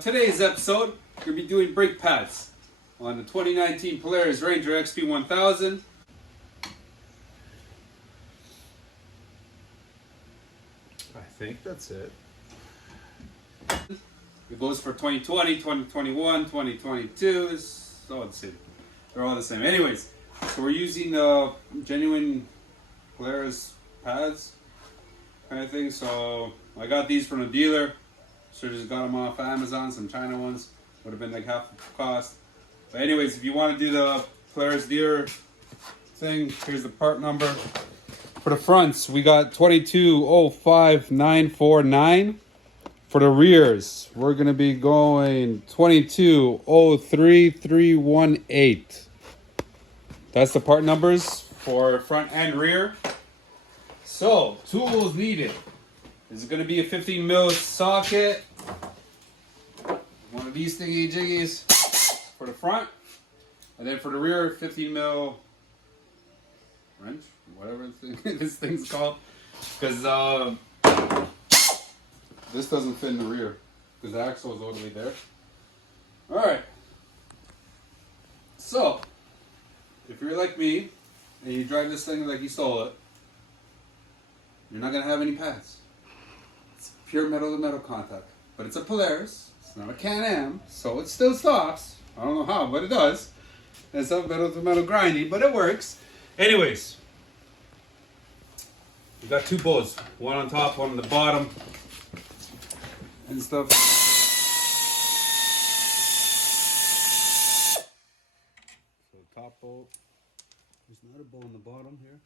today's episode, we're going to be doing brake pads on the 2019 Polaris Ranger XP1000. I think that's it. It goes for 2020, 2021, 2022. It's all the same. They're all the same. Anyways, so we're using genuine Polaris pads kind of thing. So I got these from a dealer. Should have just got them off Amazon, some China ones. Would have been like half the cost. But anyways, if you want to do the Polaris dealer thing, here's the part number. For the fronts, we got 2205949. For the rears, we're going to be going 2203318. That's the part numbers for front and rear. So, tools needed. This is going to be a 15 mil socket. One of these thingy jiggies for the front. And then for the rear, 15 mil wrench, whatever this thing's called. Because this doesn't fit in the rear. Because the axle is all the way there. Alright. So, if you're like me, and you drive this thing like you stole it, you're not going to have any pads. It's pure metal to metal contact. But it's a Polaris. It's not a Can-Am. So it still stops. I don't know how, but it does. It's a metal to metal grindy, but it works. Anyways. We got two bolts. One on top, one on the bottom. And stuff. So top bolt. There's another bolt on the bottom here.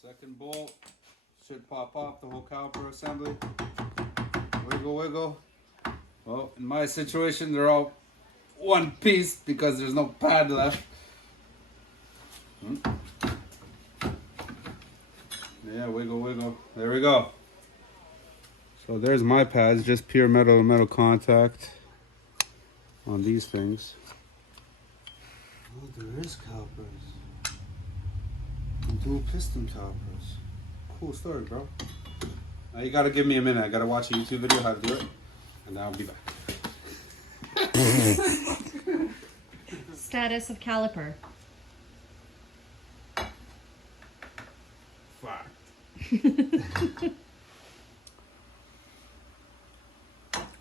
Second bolt should pop off the whole caliper assembly. Wiggle, wiggle. Well, in my situation, they're all one piece because there's no pad left. Yeah, wiggle, wiggle. There we go. So there's my pads, just pure metal to metal contact on these things. Oh, there is calipers. Dual piston calipers. Cool story, bro. Now you gotta give me a minute. I gotta watch a YouTube video how to do it, and then I'll be back. Status of caliper. Fuck.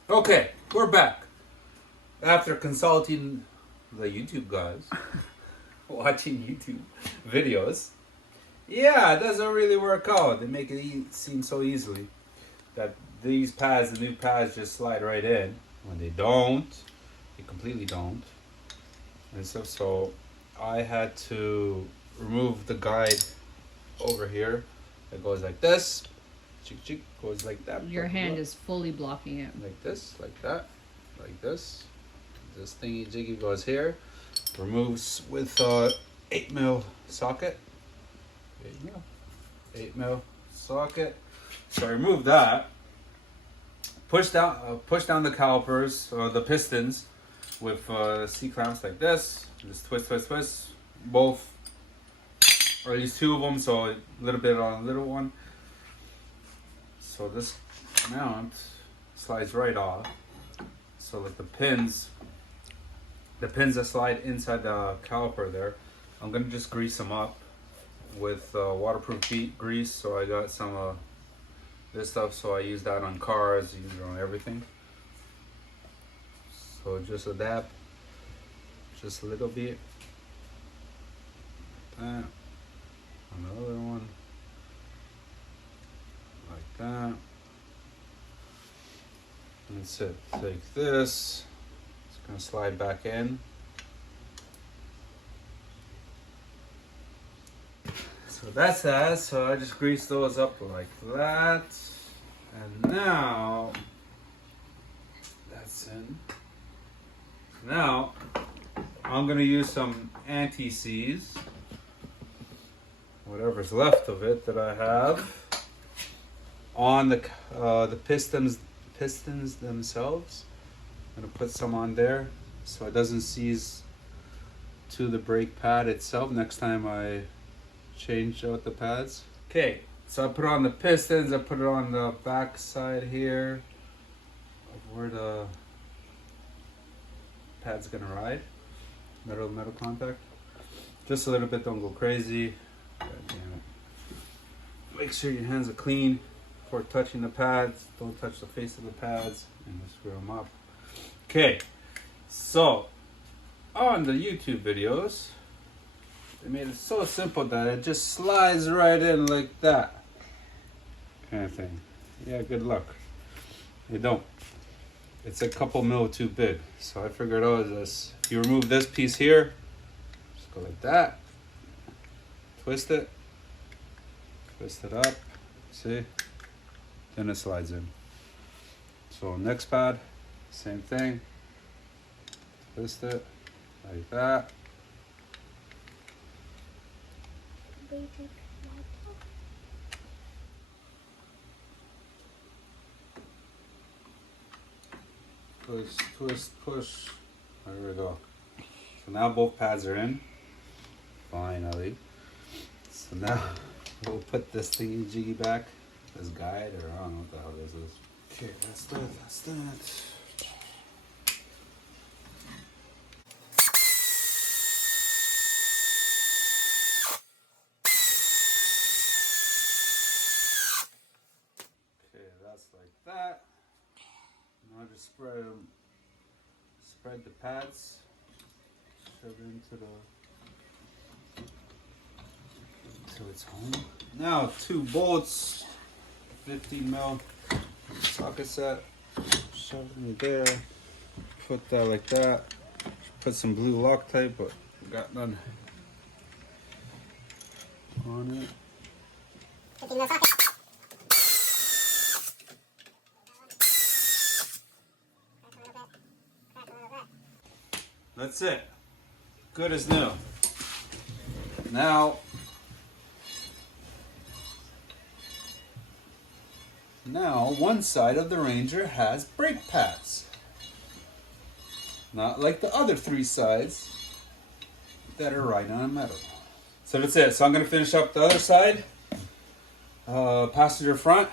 Okay, we're back. After consulting the YouTube guys, watching YouTube videos. Yeah, it doesn't really work out. They make it seem so easily that these pads, the new pads, just slide right in. When they don't, they completely don't. And so I had to remove the guide over here. It goes like this. Chick, chick, goes like that. Your hand is fully blocking it. Like this, like that, like this. This thingy jiggy goes here. Removes with 8 mil socket. 8 mil socket. So I remove that. Push down the calipers or the pistons with C clamps like this. Just twist, twist, twist. Both, or at least two of them. So a little bit on a little one. So this mount slides right off. So like the pins that slide inside the caliper there, I'm gonna just grease them up with waterproof grease. So I got some this stuff, so I use that on cars, use it on everything. So just adapt, just a little bit. That, another one, like that. That's it. Take this. It's gonna slide back in. So that's that. So I just grease those up like that. And now that's in. Now I'm gonna use some anti-seize, whatever's left of it that I have, on the pistons themselves. I'm gonna put some on there so it doesn't seize to the brake pad itself next time I change out the pads. Okay, so I put on the pistons, I put it on the back side here of where the pad's gonna ride. Metal contact. Just a little bit, don't go crazy. God damn it. Make sure your hands are clean before touching the pads. Don't touch the face of the pads and just screw them up. Okay, so on the YouTube videos, they made it so simple that it just slides right in like that. Kind of thing. Yeah, good luck. They don't. It's a couple mil too big. So I figured out this. If you remove this piece here, just go like that. Twist it up, see? Then it slides in. So next pad, same thing. Twist it like that. Push, twist, push. There we go. So now both pads are in. Finally. So now we'll put this thingy jiggy back. This guide, or I don't know what the hell this is. Okay, that's that. Okay, that's like that. Now just spread the pads, shove it into its home. Now 2 bolts, 15 mil socket set, shove it in there, put that like that, put some blue Loctite, but got none on it. 15 mil socket. That's it. Good as new. Now one side of the Ranger has brake pads. Not like the other 3 sides that are right on metal. So that's it. So I'm going to finish up the other side. Passenger front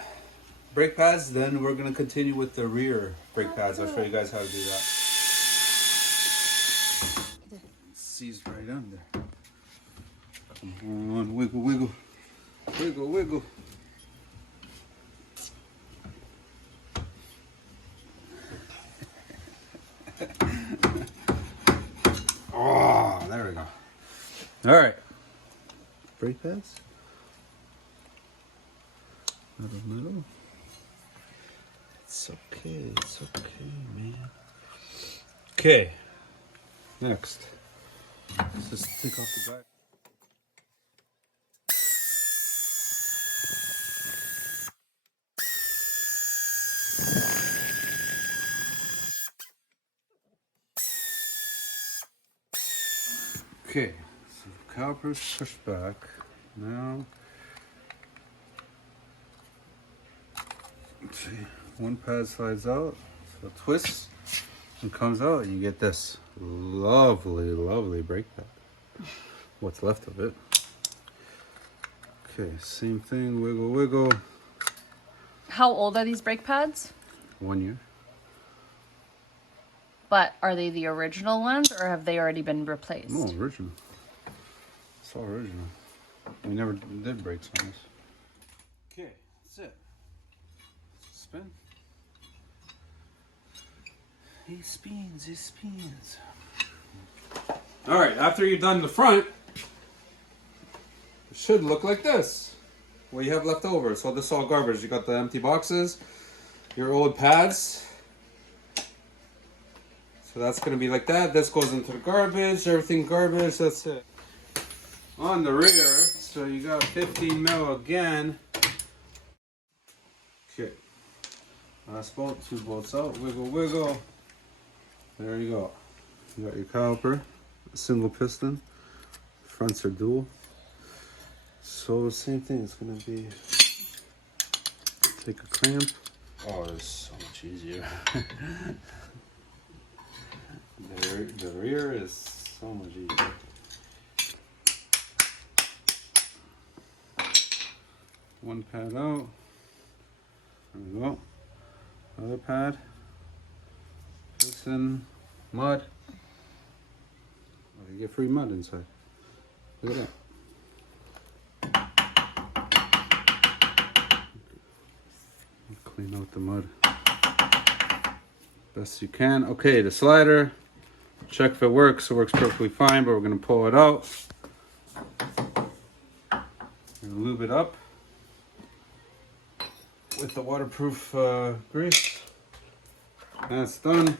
brake pads. Then we're going to continue with the rear brake pads. I'll show you guys how to do that. Seized right under. Come on, wiggle, wiggle, wiggle, wiggle. Oh, there we go. All right. Brake pads. Metal. It's okay. It's okay, man. Okay. Next. Let's just take off the back. Okay, so calipers pushed back. Now, let's see, one pad slides out, so it twists and comes out, and you get this lovely, lovely brake pad. What's left of it. Okay, same thing, wiggle, wiggle. How old are these brake pads? 1 year. But are they the original ones or have they already been replaced? No, original. It's all original. We never did brakes on this. Okay, that's it. Spin. He spins, he spins. Alright, after you've done the front, it should look like this. What you have left over. So this is all garbage. You got the empty boxes, your old pads. So that's going to be like that. This goes into the garbage. Everything garbage. That's it. On the rear, so you got 15 mil again. Okay. Last bolt, 2 bolts out. Wiggle, wiggle. There you go. You got your caliper. A single piston. Fronts are dual. So same thing. It's going to be... Take a clamp. Oh, it's so much easier. The rear is so much easier. One pad out. There we go. Other pad. Piston. Mud. Oh, you get free mud inside. Look at that. Clean out the mud best you can. Okay, the slider. Check if it works. It works perfectly fine, but we're gonna pull it out. Lube it up with the waterproof grease. That's done.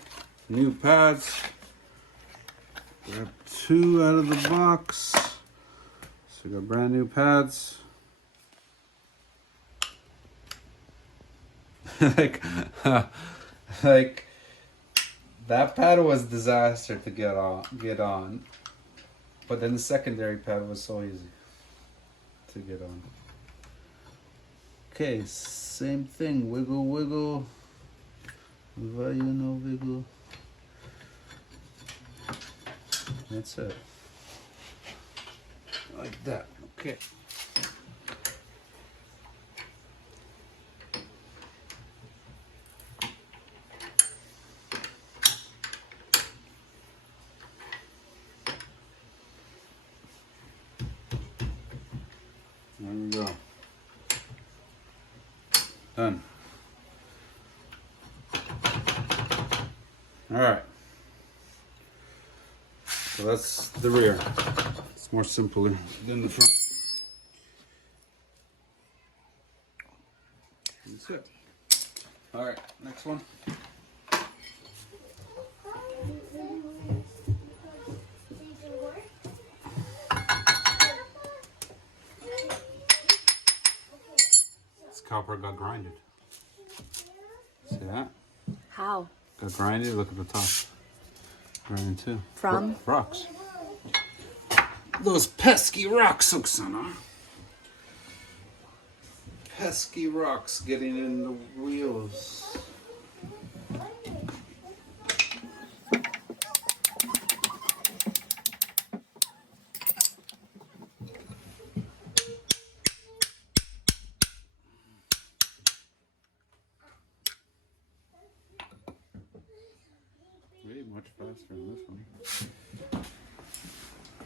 New pads. Grab 2 out of the box. So we got brand new pads. like that pad was a disaster to get on, but then the secondary pad was so easy to get on. Okay, same thing. Wiggle, wiggle. Value no wiggle. That's it. Like that. Okay. There we go. Done. All right. So that's the rear. It's more simple than the front. That's it. All right, next one. This copper got grinded. See that? How? Got grinded. Look at the top. Grinded too. From? Rocks. Those pesky rocks, Oksana. Pesky rocks getting in the wheels. Way much faster than this one.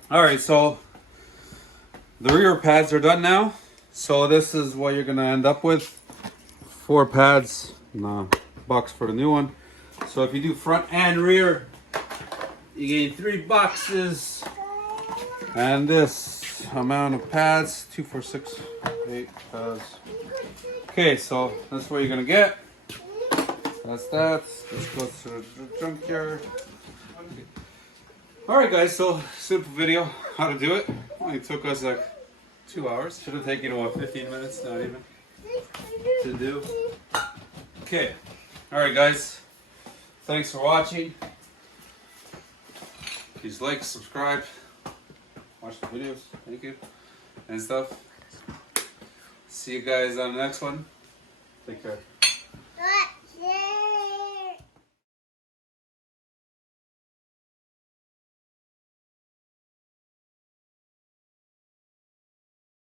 Alright, so the rear pads are done now. So this is what you're gonna end up with. 4 pads in a box for the new one. So if you do front and rear, you gain 3 boxes and this amount of pads. 2, 4, 6, 8 pads. Okay, so that's what you're gonna get. That's that. This goes to the junkyard. Alright guys, so simple video how to do it. Only took us like 2 hours. Should have taken what, 15 minutes, not even, to do. Okay. Alright guys. Thanks for watching. Please like, subscribe, watch the videos, thank you, and stuff. See you guys on the next one. Take care.